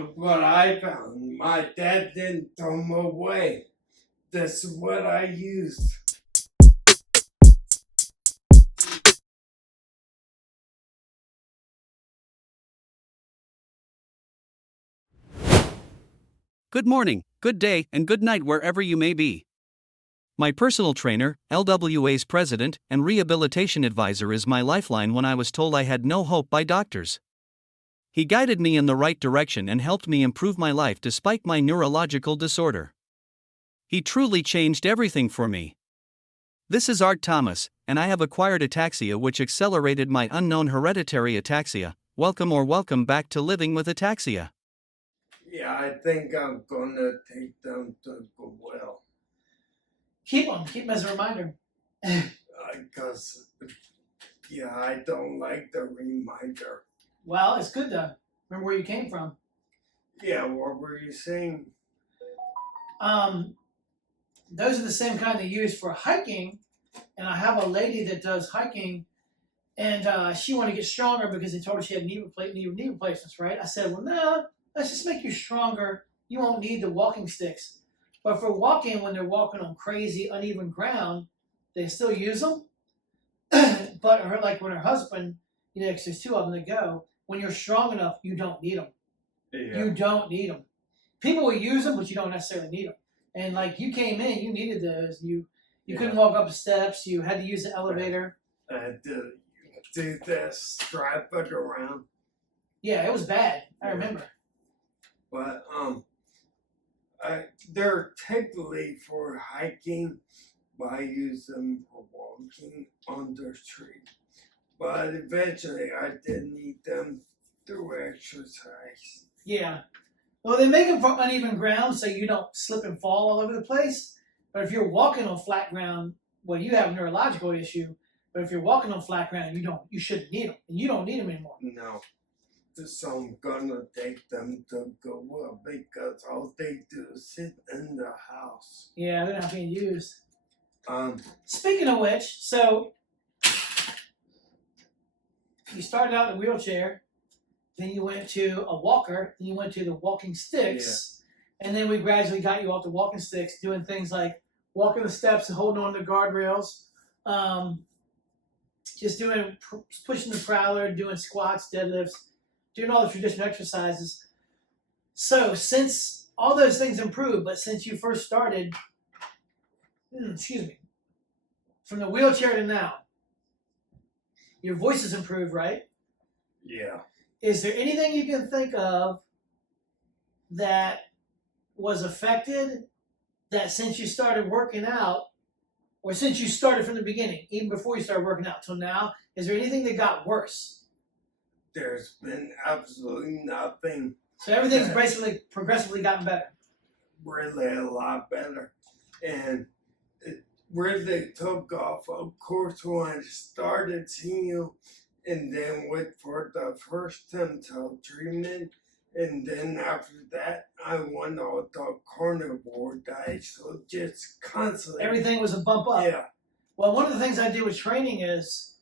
Look what I found. My dad didn't throw them away. This is what I used. Good morning, good day, and good night wherever you may be. My personal trainer, LWA's president, and rehabilitation advisor is my lifeline when I was told I had no hope by doctors. He guided me in the right direction and helped me improve my life despite my neurological disorder. He truly changed everything for me. This is Art Thomas, and I have acquired ataxia, which accelerated my unknown hereditary ataxia. Welcome back to living with ataxia. Yeah, I think I'm gonna take them to Goodwill. Keep them as a reminder. Because, I don't like the reminder. Well, it's good though. Remember where you came from. Yeah, what were you saying? Those are the same kind they use for hiking, and I have a lady that does hiking, and she wanted to get stronger because they told her she had knee replacements, right? I said, well, no, let's just make you stronger. You won't need the walking sticks. But for walking, when they're walking on crazy, uneven ground, they still use them. But when her husband, because there's two of them that go, when you're strong enough, you don't need them. Yeah. You don't need them. People will use them, but you don't necessarily need them. And you came in, you needed those. You couldn't walk up the steps. You had to use the elevator. I had to do this, strap it around. Yeah, it was bad. I remember. But they're typically for hiking, but I use them for walking on the street. But eventually I did need them through exercise. Yeah. Well, they make them for uneven ground so you don't slip and fall all over the place. But if you're walking on flat ground, well, you have a neurological issue. But if you're walking on flat ground, you shouldn't need them, and you don't need them anymore. No. So I'm gonna take them to Goodwill because all they do is sit in the house. Yeah, they're not being used. Speaking of which, so you started out in a wheelchair, then you went to a walker, then you went to the walking sticks, and then we gradually got you off the walking sticks, doing things like walking the steps and holding on to guardrails, just pushing the prowler, doing squats, deadlifts, doing all the traditional exercises. So since all those things improved, but since you first started, from the wheelchair to now, your voice has improved, right? Yeah. Is there anything you can think of that was affected that since you started working out, or since you started from the beginning, even before you started working out till now, is there anything that got worse? There's been absolutely nothing. So everything's basically progressively gotten better. Really a lot better. And it really took off, of course, when I started seeing you, and then went for the first stem cell treatment. And then after that, I went on the carnivore diet, so just constantly. Everything was a bump up. Yeah. Well, one of the things I do with training is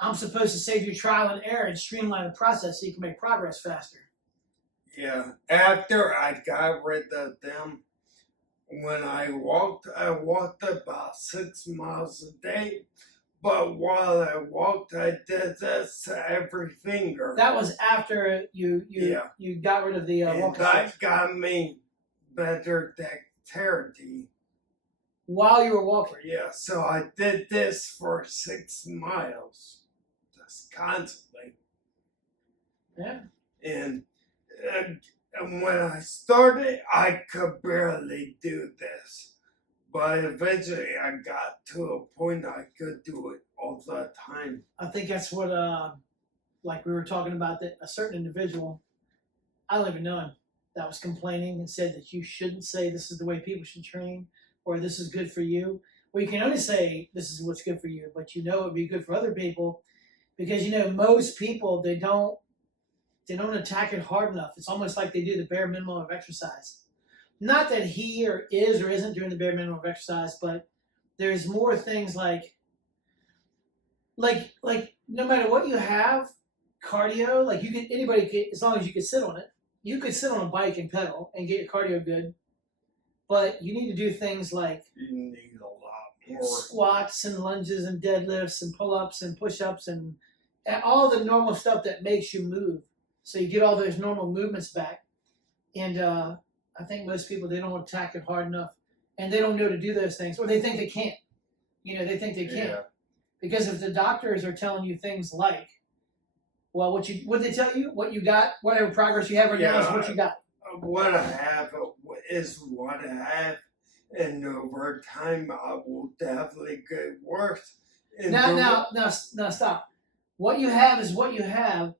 I'm supposed to save you trial and error and streamline the process so you can make progress faster. Yeah. After I got rid of them, when I walked about 6 miles a day. But while I walked, I did this to every finger. That was after you got rid of the walking that sticks. got me better dexterity. While you were walking? Yeah, so I did this for 6 miles. Just constantly. Yeah. And when I started, I could barely do this. But eventually I got to a point I could do it all the time. I think that's what, like we were talking about, that a certain individual, I don't even know him, that was complaining and said that you shouldn't say this is the way people should train or this is good for you. Well, you can only say this is what's good for you, but it would be good for other people because, most people, they don't attack it hard enough. It's almost like they do the bare minimum of exercise. Not that he or isn't doing the bare minimum of exercise, but there's more things like no matter what you have, cardio, anybody can, as long as you can sit on it, you could sit on a bike and pedal and get your cardio good, but you need to do things like You need a lot more. squats and lunges and deadlifts and pull-ups and push-ups and all the normal stuff that makes you move. So you get all those normal movements back. And I think most people, they don't attack it hard enough, and they don't know to do those things, or they think they can't. They think they can't. Yeah. Because if the doctors are telling you things like, well, what they tell you, what you got, whatever progress you have right now is what you got. What I have is what I have, and over time I will definitely get worse. And Now, stop. What you have is what you have.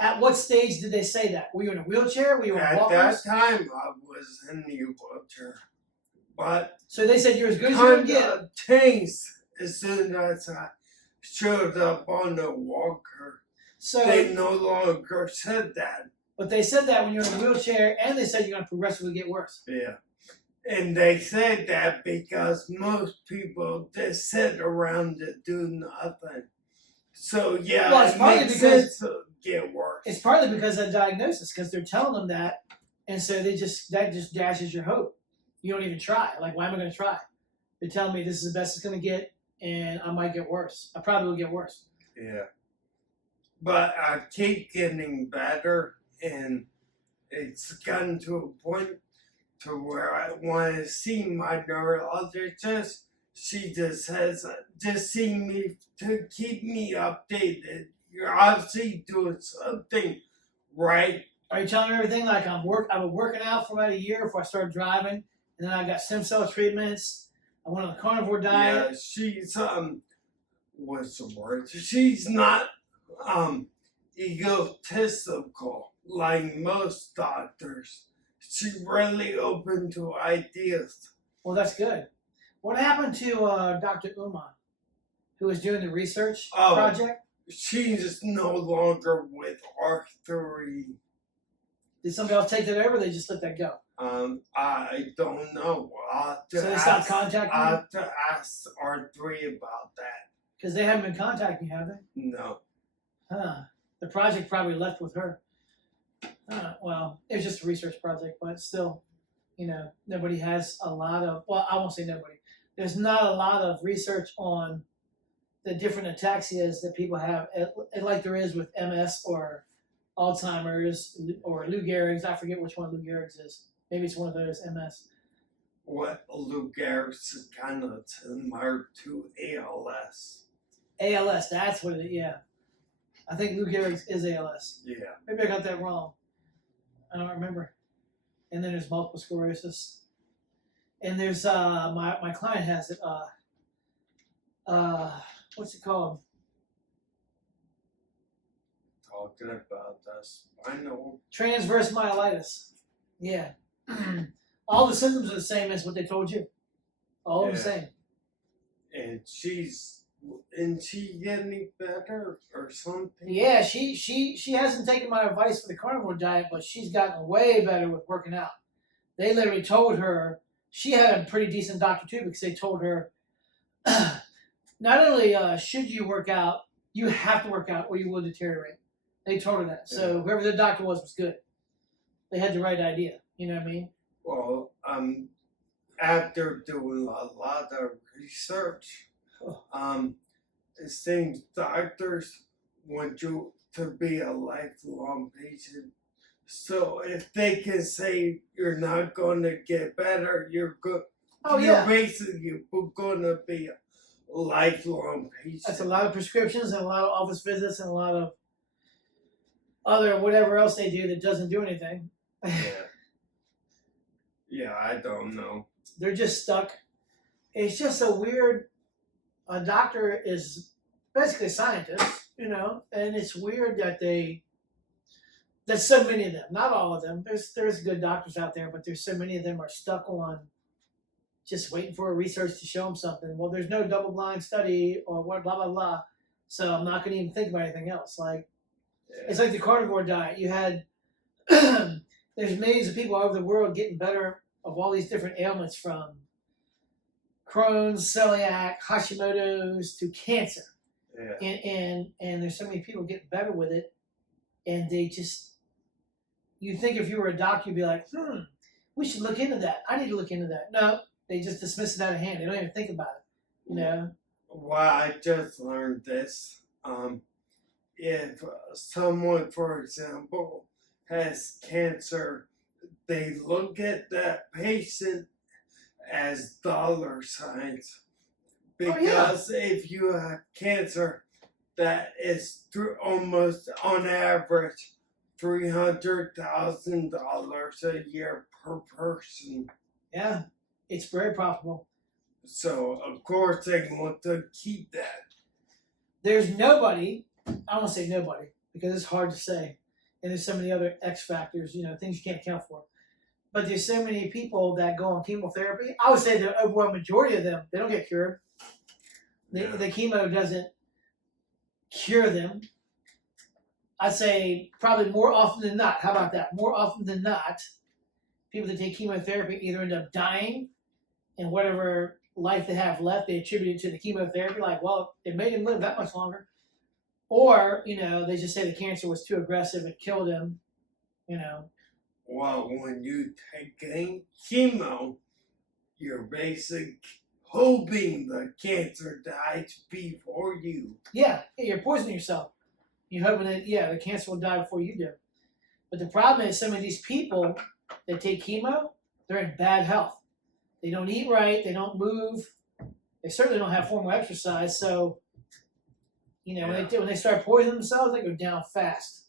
At what stage did they say that? Were you in a wheelchair? Were you on walkers? At that time, I was in the wheelchair. But so they said you're as good as you can get. Changed as soon as I showed up on the walker. So they no longer said that. But they said that when you're in a wheelchair, and they said you're going to progressively get worse. Yeah. And they said that because most people just sit around and do nothing. So, yeah, well, it's it makes sense to get worse. It's partly because of the diagnosis, because they're telling them that, and so that just dashes your hope. You don't even try. Like, why am I going to try? They're telling me this is the best it's going to get, and I might get worse. I probably will get worse. Yeah. But I keep getting better, and it's gotten to a point to where I want to see my neurologist. She just says, just see me to keep me updated. You're obviously doing something right. Are you telling me everything? Like I've been working out for about a year before I started driving, and then I got stem cell treatments. I went on the carnivore diet. Yeah, she's what's the word? She's not egotistical like most doctors. She's really open to ideas. Well, that's good. What happened to Dr. Uma, who was doing the research project? She's no longer with R3. Did somebody else take that over, or they just let that go? I don't know. So they stopped contacting you? I have to ask R3 about that. Because they haven't been contacting you, have they? No. Huh. The project probably left with her. Well, it was just a research project, but still, nobody has a lot of, well, I won't say nobody. There's not a lot of research on the different ataxias that people have, like there is with MS or Alzheimer's or Lou Gehrig's. I forget which one Lou Gehrig's is. Maybe it's one of those, MS. What Lou Gehrig's is kind of similar to ALS. ALS, that's what it is, yeah. I think Lou Gehrig's is ALS. Yeah. Maybe I got that wrong. I don't remember. And then there's multiple sclerosis. And there's my client has it. What's it called? Talking about this, I know. Transverse myelitis. Yeah. All the symptoms are the same as what they told you. All the same. And isn't she getting better or something? Yeah, she hasn't taken my advice for the carnivore diet, but she's gotten way better with working out. They literally told her, she had a pretty decent doctor too, because they told her, not only should you work out, you have to work out or you will deteriorate. They told her that. So whoever the doctor was good. They had the right idea. You know what I mean? Well, after doing a lot of research, it seems doctors want you to be a lifelong patient. So if they can say you're not going to get better, you're good. You're basically going to be a lifelong patient. That's a lot of prescriptions and a lot of office visits and a lot of other whatever else they do that doesn't do anything. Yeah, I don't know. They're just stuck. It's just a weird. A doctor is basically a scientist, and it's weird that there's so many of them. Not all of them. There's good doctors out there, but there's so many of them are stuck on just waiting for a research to show them something. Well, there's no double-blind study or what, blah, blah, blah. So I'm not going to even think about anything else. It's like the carnivore diet. You had, there's millions of people all over the world getting better of all these different ailments, from Crohn's, celiac, Hashimoto's to cancer. And there's so many people getting better with it. and they just, you think if you were a doctor, you'd be like, we should look into that. I need to look into that. No, they just dismiss it out of hand. They don't even think about it, you know? Well, I just learned this. If someone, for example, has cancer, they look at that patient as dollar signs. Because if you have cancer, that is almost on average $300,000 a year per person. Yeah, it's very profitable. So of course they want to keep that. There's nobody, I don't want to say nobody, because it's hard to say. And there's so many other X factors, you know, things you can't account for. But there's so many people that go on chemotherapy. I would say the overwhelming majority of them, they don't get cured. The chemo doesn't cure them. I'd say probably more often than not. How about that? More often than not, people that take chemotherapy either end up dying, and whatever life they have left, they attribute it to the chemotherapy. Like, well, it made him live that much longer. Or, you know, they just say the cancer was too aggressive and killed him, you know. Well, when you take chemo, you're basically hoping the cancer dies before you. Yeah, you're poisoning yourself. You're hoping that, the cancer will die before you do. But the problem is some of these people that take chemo, they're in bad health. They don't eat right. They don't move. They certainly don't have formal exercise. So, you know, when they start poisoning themselves, they go down fast.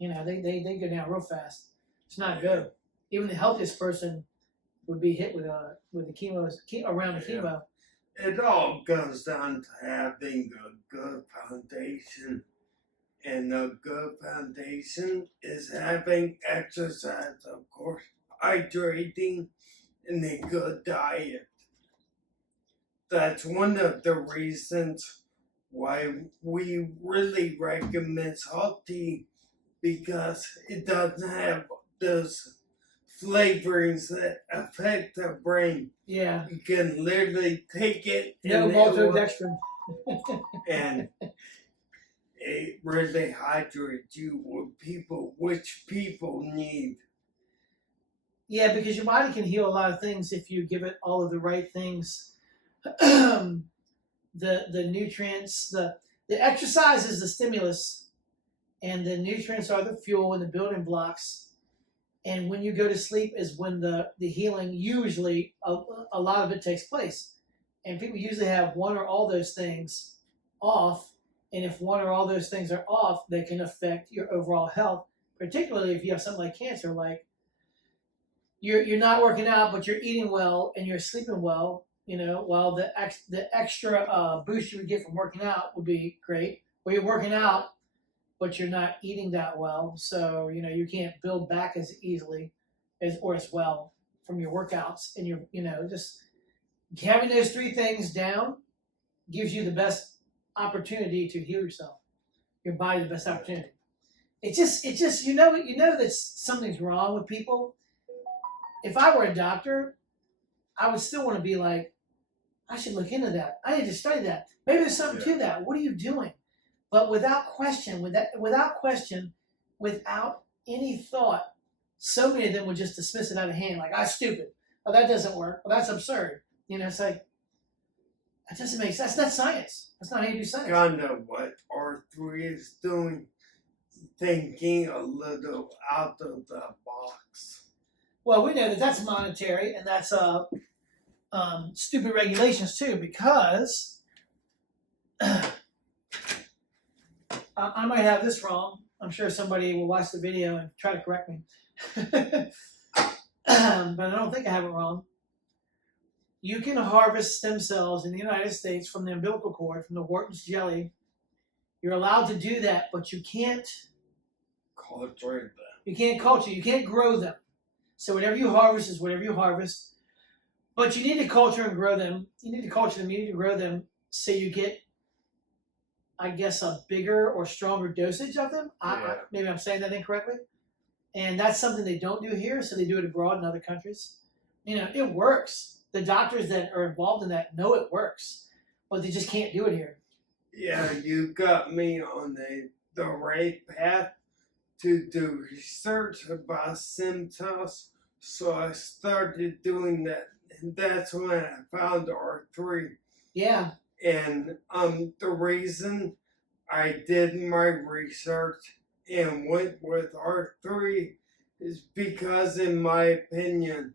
You know, they go down real fast. It's not good. Even the healthiest person would be hit with the chemo around the chemo. It all goes down to having a good foundation. And a good foundation is having exercise, of course, hydrating, and a good diet. That's one of the reasons why we really recommend salt tea, because it doesn't have those flavorings that affect the brain. Yeah. You can literally take it No maltodextrin. And it really hydrates you with which people need. Yeah, because your body can heal a lot of things if you give it all of the right things. The nutrients, the exercise is the stimulus, and the nutrients are the fuel and the building blocks. And when you go to sleep is when the healing, usually a lot of it takes place. And people usually have one or all those things off. And if one or all those things are off, they can affect your overall health, particularly if you have something like cancer. Like you're not working out, but you're eating well and you're sleeping well. You know, while the extra boost you would get from working out would be great. Or you're working out, but you're not eating that well, so you know you can't build back as easily as well from your workouts. And just having those three things down gives you the best opportunity to heal yourself, your body the best opportunity. It's just you know that something's wrong with people. If I were a doctor, I would still want to be like, I should look into that. I need to study that. Maybe there's something to that. What are you doing? But without question, without any thought, so many of them would just dismiss it out of hand, like, "I'm stupid. Oh, that doesn't work. Oh, that's absurd." You know, it's like, that doesn't make sense. That's not science. That's not how you do science. Kind of what R3 is doing, thinking a little out of the box. Well, we know that that's monetary, and that's stupid regulations too, because I might have this wrong. I'm sure somebody will watch the video and try to correct me. But I don't think I have it wrong. You can harvest stem cells in the United States from the umbilical cord, from the Wharton's jelly. You're allowed to do that, but you can't culture them. You can't culture. You can't grow them. So whatever you harvest is whatever you harvest. But you need to culture and grow them. You need to culture them. You need to grow them so you get, I guess, a bigger or stronger dosage of them. Maybe I'm saying that incorrectly. And that's something they don't do here, so they do it abroad in other countries. You know, it works. The doctors that are involved in that know it works, but they just can't do it here. Yeah, you got me on the right path, to do research about stem cells, so I started doing that, and that's when I found R3. Yeah. And the reason I did my research and went with R3 is because, in my opinion,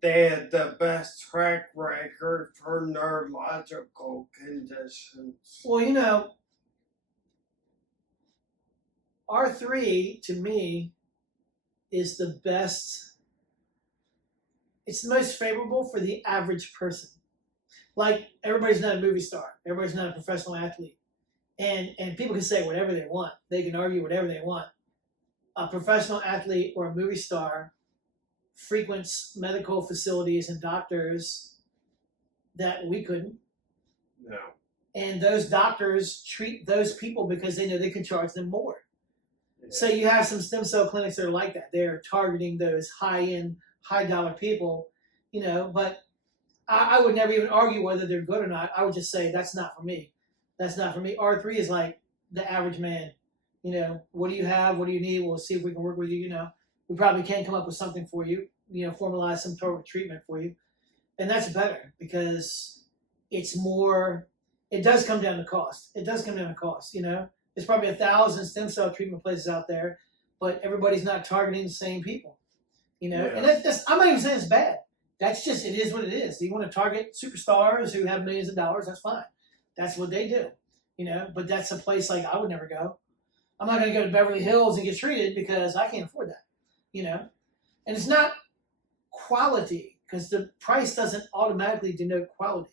they had the best track record for neurological conditions. Well, you know, R3 to me is the best. It's the most favorable for the average person. Like, everybody's not a movie star. Everybody's not a professional athlete. And people can say whatever they want. They can argue whatever they want. A professional athlete or a movie star frequents medical facilities and doctors that we couldn't. No. And those doctors treat those people because they know they can charge them more. Yeah. So you have some stem cell clinics that are like that. They're targeting those high-end, high-dollar people, you know, but I would never even argue whether they're good or not. I would just say, that's not for me. That's not for me. R3 is like the average man. You know, what do you have? What do you need? We'll see if we can work with you. You know, we probably can come up with something for you, you know, formalize some sort of treatment for you. And that's better because it's more, it does come down to cost. It does come down to cost, you know. There's probably 1,000 stem cell treatment places out there, but everybody's not targeting the same people, you know. Yeah. And that's, I'm not even saying it's bad. That's just, it is what it is. You want to target superstars who have millions of dollars, that's fine. That's what they do, you know. But that's a place like I would never go. I'm not going to go to Beverly Hills and get treated because I can't afford that, you know. And it's not quality, because the price doesn't automatically denote quality.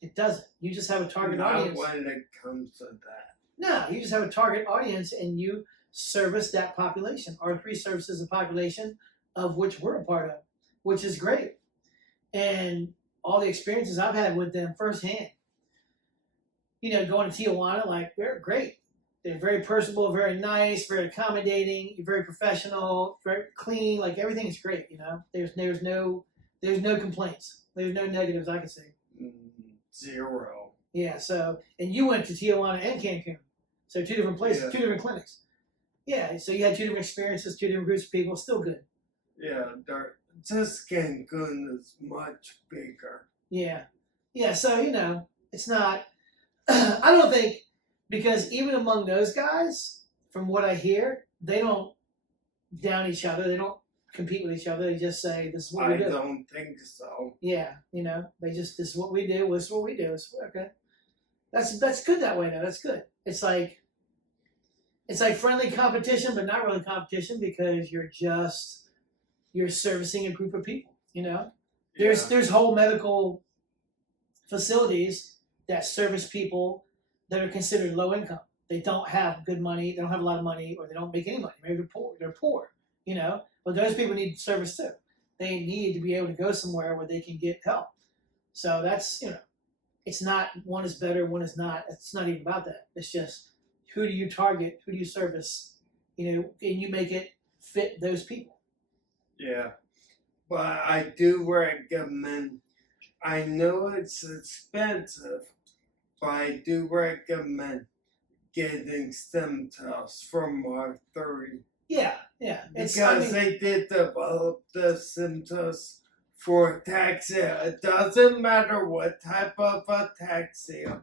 It doesn't. You just have a target audience. Not when it comes to that. No, you just have a target audience and you service that population. R3 services a population of which we're a part of, which is great. And all the experiences I've had with them firsthand, you know, going to Tijuana, like, they're great. They're very personable, very nice, very accommodating, very professional, very clean. Like, everything is great, you know. There's no complaints. There's no negatives I can say. Zero. Yeah. So, and you went to Tijuana and Cancun, so 2 different places, Yeah. 2 different clinics. Yeah. So you had 2 different experiences, 2 different groups of people. Still good. Yeah, just Cancun is much bigger. Yeah. Yeah. So, you know, it's not. I don't think, because even among those guys, from what I hear, they don't down each other. They don't compete with each other. They just say, this is what we do. I don't think so. Yeah, you know, they just, this is what we do. This is what we do. Okay, that's good that way. Though that's good. It's like friendly competition, but not really competition, because you're servicing a group of people. You know, there's whole medical facilities that service people that are considered low income. They don't have good money. They don't have a lot of money, or they don't make any money. Maybe they're poor. They're poor. You know, but those people need service too. They need to be able to go somewhere where they can get help. So that's, you know, it's not one is better, one is not. It's not even about that. It's just, who do you target? Who do you service? You know, and you make it fit those people. Yeah, but I do recommend. I know it's expensive, but I do recommend getting stem cells from R3. Yeah. Because they did develop the stem cells for ataxia. It doesn't matter what type of ataxia,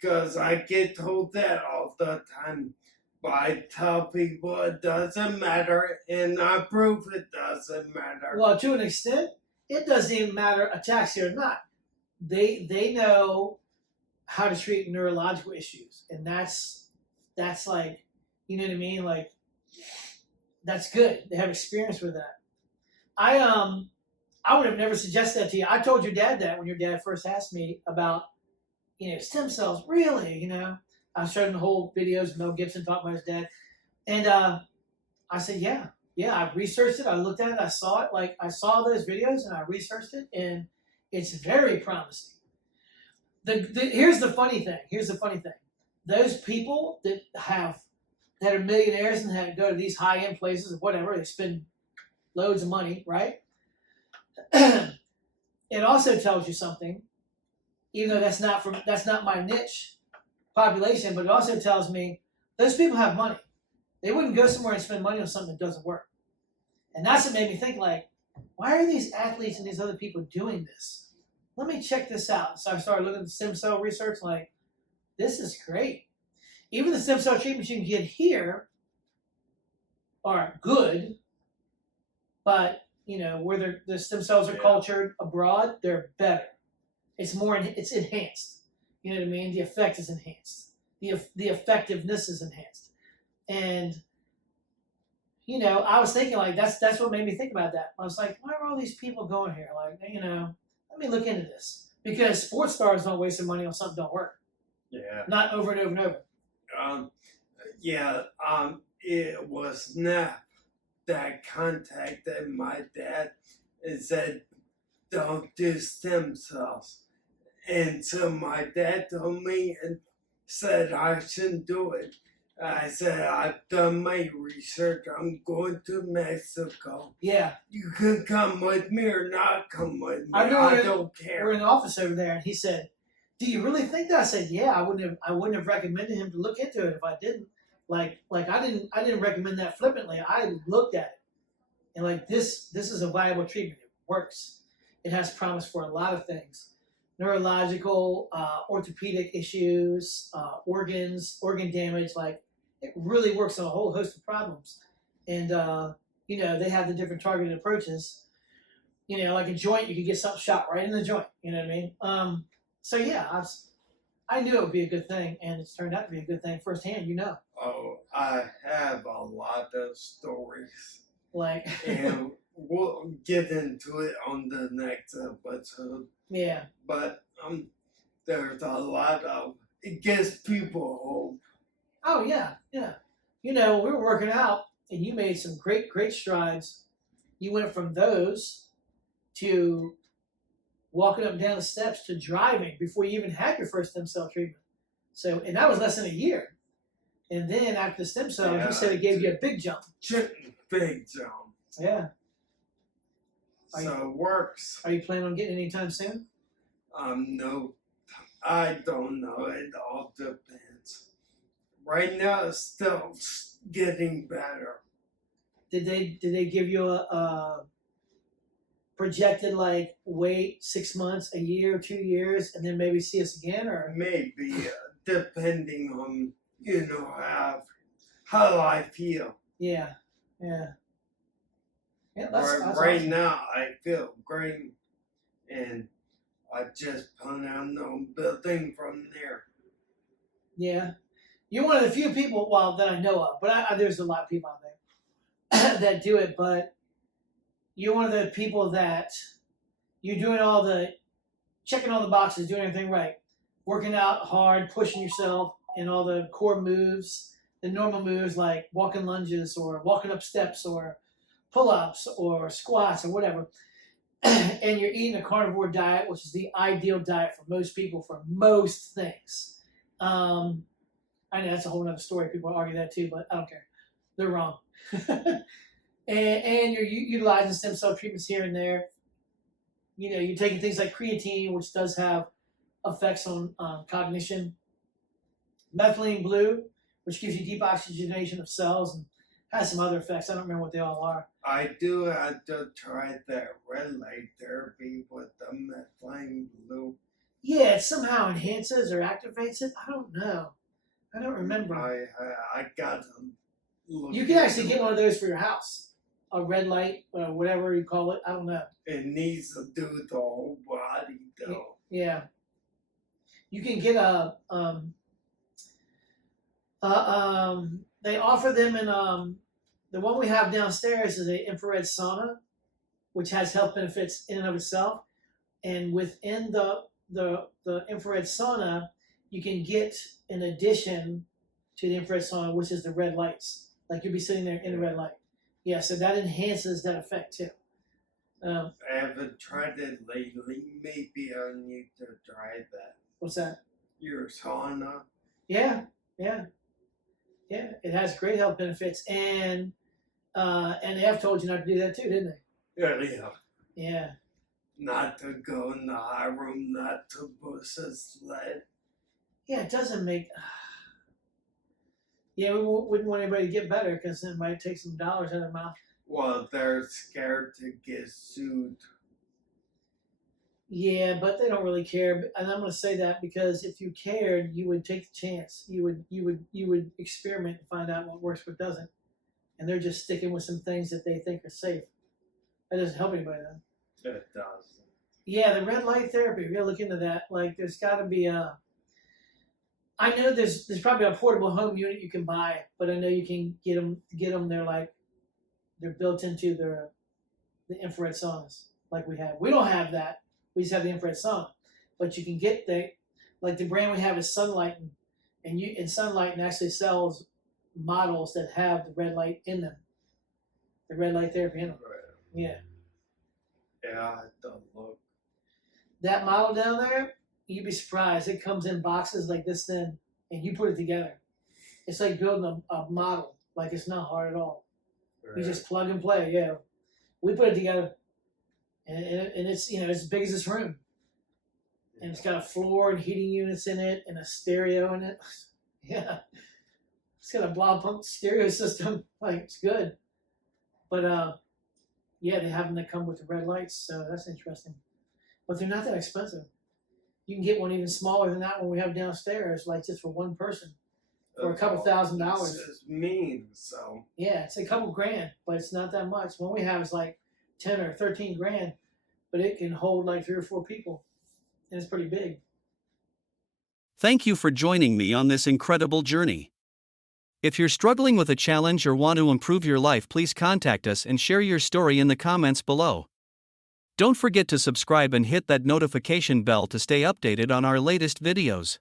because I get told that all the time. But I tell people it doesn't matter, and I prove it doesn't matter. Well, to an extent, it doesn't even matter ataxia or not. They know how to treat neurological issues, and that's like, you know what I mean? Like, that's good. They have experience with that. I would have never suggested that to you. I told your dad that when your dad first asked me about, you know, stem cells. Really, you know, I was showing the whole videos of Mel Gibson talking about his dad, and I said, yeah. I researched it. I looked at it. I saw it. Like, I saw those videos and I researched it, and it's very promising. Here's the funny thing. Those people that are millionaires and that go to these high-end places or whatever, they spend loads of money, right? It also tells you something, even though that's not my niche population, but it also tells me those people have money. They wouldn't go somewhere and spend money on something that doesn't work. And that's what made me think, like, why are these athletes and these other people doing this? Let me check this out. So I started looking at the stem cell research, like, this is great. Even the stem cell treatments you can get here are good, but where the stem cells are cultured abroad, they're better. It's enhanced. You know what I mean? The effect is enhanced. The effectiveness is enhanced. And I was thinking, like, that's what made me think about that. I was like, why are all these people going here? Like, let me look into this. Because sports stars don't waste their money on something that don't work. Yeah. Not over and over and over. It was not that contacted my dad and said, don't do stem cells. And so my dad told me and said I shouldn't do it. I said, I've done my research. I'm going to Mexico. Yeah. You can come with me or not come with me. I don't care. We're in the office over there, and he said, do you really think that? I said, yeah. I wouldn't have recommended him to look into it if I didn't. Like I didn't recommend that flippantly. I looked at it, and like this is a viable treatment. It works. It has promise for a lot of things: neurological, orthopedic issues, organ damage. Like, it really works on a whole host of problems. And they have the different targeted approaches. Like a joint, you could get something shot right in the joint. You know what I mean? So yeah, I knew it would be a good thing, and it's turned out to be a good thing firsthand. Oh, I have a lot of stories. Like, and we'll get into it on the next episode. Yeah. But there's a lot of, it gives people hope. Oh yeah, yeah. We were working out, and you made some great strides. You went from those to walking up and down the steps to driving before you even had your first stem cell treatment. So, and that was less than a year. And then after the stem cells, you said it gave you a big jump. Big jump. Yeah. So it works. Are you planning on getting anytime soon? No, I don't know. It all depends. Right now, it's still getting better. Did they give you a projected, like, wait 6 months, a year, 2 years, and then maybe see us again, or maybe depending on how I feel. Yeah. That's right awesome. now, I feel great, and I just plan on building from there. Yeah, you're one of the few people, well, that I know of, but there's a lot of people out there that do it. But you're one of the people that you're doing checking all the boxes, doing everything right, working out hard, pushing yourself, and all the core moves, the normal moves like walking lunges or walking up steps or pull-ups or squats or whatever. And you're eating a carnivore diet, which is the ideal diet for most people for most things. I know that's a whole other story. People argue that too, but I don't care. They're wrong. and you're utilizing stem cell treatments here and there. You're taking things like creatine, which does have effects on cognition. Methylene blue, which gives you deep oxygenation of cells and has some other effects. I don't remember what they all are. I do have to try that red light therapy with the methylene blue. Yeah, it somehow enhances or activates it. I don't know. I don't remember. I got them. You can actually get one of those for your house. A red light, or whatever you call it. I don't know. It needs to do the whole body, though. Yeah. You can get they offer them in the one we have downstairs is an infrared sauna, which has health benefits in and of itself. And within the infrared sauna, you can get an addition to the infrared sauna, which is the red lights. Like, you'll be sitting there in the red light. Yeah, so that enhances that effect too. I haven't tried it lately. Maybe I need to try that. What's that? Your sauna. Yeah. It has great health benefits, and they have told you not to do that too, didn't they? Yeah. Yeah. Not to go in the high room, not to push a sled. Yeah, it doesn't make. Yeah, we wouldn't want anybody to get better because it might take some dollars out of their mouth. Well, they're scared to get sued. Yeah, but they don't really care. And I'm going to say that because if you cared, you would take the chance. You would experiment and find out what works, what doesn't. And they're just sticking with some things that they think are safe. That doesn't help anybody then. It does. Yeah, the red light therapy. We gotta look into that. Like, there's got to be a. I know there's probably a portable home unit you can buy, but I know you can get them. They're built into the infrared saunas like we have. We don't have that. We just have the infrared sauna, but you can get the brand we have is Sunlight, and Sunlight actually sells models that have the red light in them, the red light therapy in them. Yeah. Yeah, it does look. That model down there, you'd be surprised. It comes in boxes like this thin, and you put it together. It's like building a model. Like, it's not hard at all. You just plug and play. Yeah, we put it together, and it's as big as this room, and it's got a floor and heating units in it and a stereo in it. Yeah, it's got a blob pump stereo system. Like, it's good, but yeah, they have them that come with the red lights, so that's interesting. But they're not that expensive. You can get one even smaller than that one we have downstairs, like just for one person, for a couple $1,000. It's mean, so. Yeah, it's a couple grand, but it's not that much. One we have is like 10 or 13 grand, but it can hold like 3 or 4 people, and it's pretty big. Thank you for joining me on this incredible journey. If you're struggling with a challenge or want to improve your life, please contact us and share your story in the comments below. Don't forget to subscribe and hit that notification bell to stay updated on our latest videos.